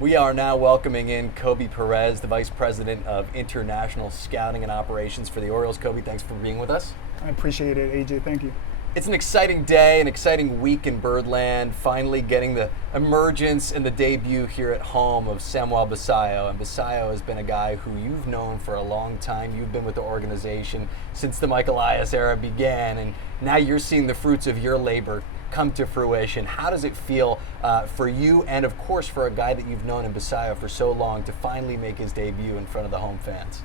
We are now welcoming in Koby Perez, the Vice President of International Scouting and Operations for the Orioles. Koby, thanks for being with us. I appreciate it, AJ. Thank you. It's an exciting day, an exciting week in Birdland, finally getting the emergence and the debut here at home of Samuel Basallo. And Basallo has been a guy who you've known for a long time. You've been with the organization since the Mike Elias era began, and now you're seeing the fruits of your labor come to fruition. How does it feel for you, and of course for a guy that you've known in Basallo for so long, to finally make his debut in front of the home fans?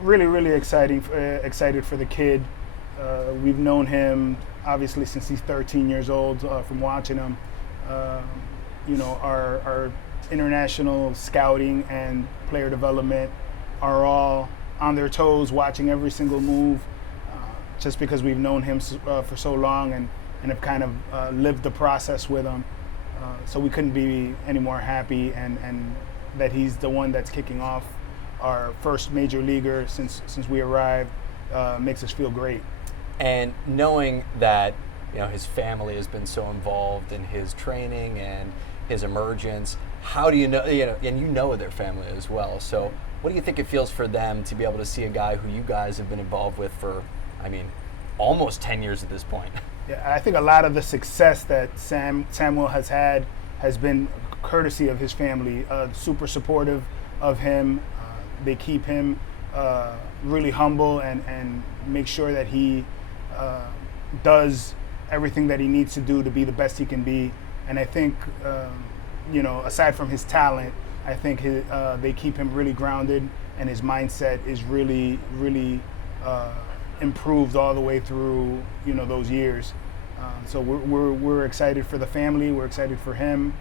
Really, really exciting. Excited for the kid. We've known him obviously since he's 13 years old from watching him. Our international scouting and player development are all on their toes, watching every single move, just because we've known him for so long and have kind of lived the process with him. So we couldn't be any more happy, and that he's the one that's kicking off our first major leaguer since we arrived makes us feel great. And knowing that his family has been so involved in his training and his emergence, how do you know, and you know their family as well, so what do you think it feels for them to be able to see a guy who you guys have been involved with for, almost 10 years at this point? Yeah, I think a lot of the success that Samuel has had has been courtesy of his family. Super supportive of him. They keep him really humble and make sure that he does everything that he needs to do to be the best he can be. And I think, aside from his talent, I think they keep him really grounded, and his mindset is really, really improved all the way through those years. So we're excited for the family. We're excited for him.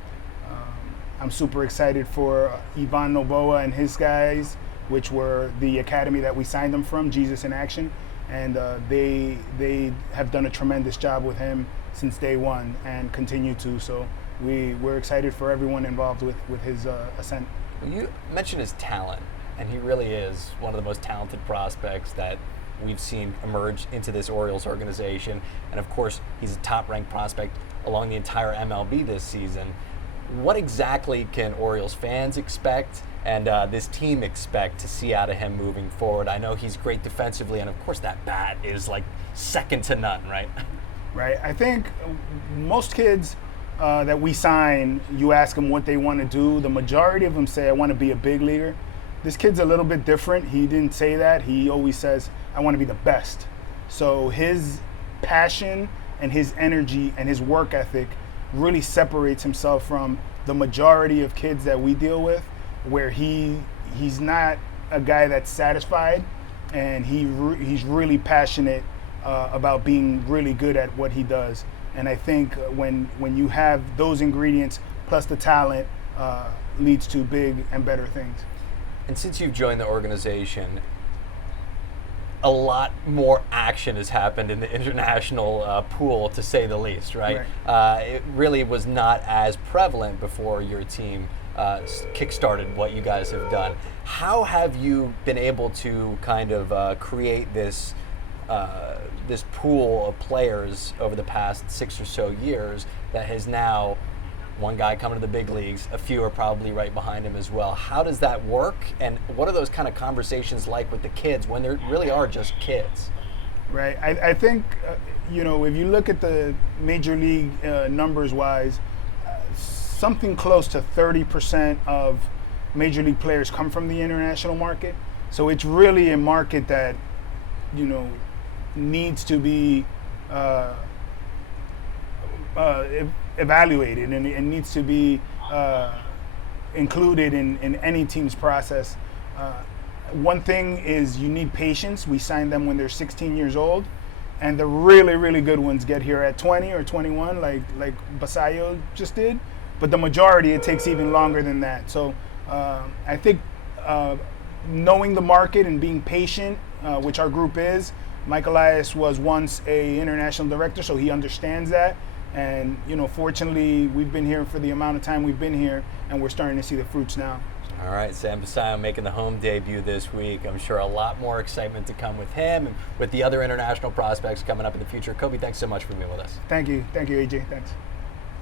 I'm super excited for Ivan Novoa and his guys, which were the academy that we signed him from, Jesus in Action, and they have done a tremendous job with him since day one and continue to. So we're excited for everyone involved with his ascent. You mentioned his talent, and he really is one of the most talented prospects that we've seen emerge into this Orioles organization. And of course, he's a top-ranked prospect along the entire MLB this season. What exactly can Orioles fans expect and this team expect to see out of him moving forward? I know he's great defensively, and of course that bat is like second to none, right? Right. I think most kids that we sign, you ask them what they want to do, the majority of them say, I want to be a big leaguer. This kid's a little bit different. He didn't say that. He always says, I want to be the best. So his passion and his energy and his work ethic really separates himself from the majority of kids that we deal with, where he's not a guy that's satisfied, and he's really passionate about being really good at what he does. And I think when you have those ingredients plus the talent, leads to big and better things. And since you've joined the organization, a lot more action has happened in the international pool, to say the least, right? It really was not as prevalent before your team kickstarted what you guys have done. How have you been able to kind of create this pool of players over the past 6 or so years that has now one guy coming to the big leagues, a few are probably right behind him as well? How does that work, and what are those kind of conversations like with the kids when they really are just kids? Right. I think, if you look at the major league numbers-wise, something close to 30% of major league players come from the international market. So it's really a market that, needs to be evaluated and needs to be included in any team's process. One thing is you need patience. We sign them when they're 16 years old, and the really, really good ones get here at 20 or 21, like Basallo just did. But the majority, it takes even longer than that. So I think knowing the market and being patient, which our group is. Mike Elias was once a international director, so he understands that. And, fortunately, we've been here for the amount of time we've been here, and we're starting to see the fruits now. All right, Sam Basallo making the home debut this week. I'm sure a lot more excitement to come with him and with the other international prospects coming up in the future. Koby, thanks so much for being with us. Thank you, AJ. Thanks.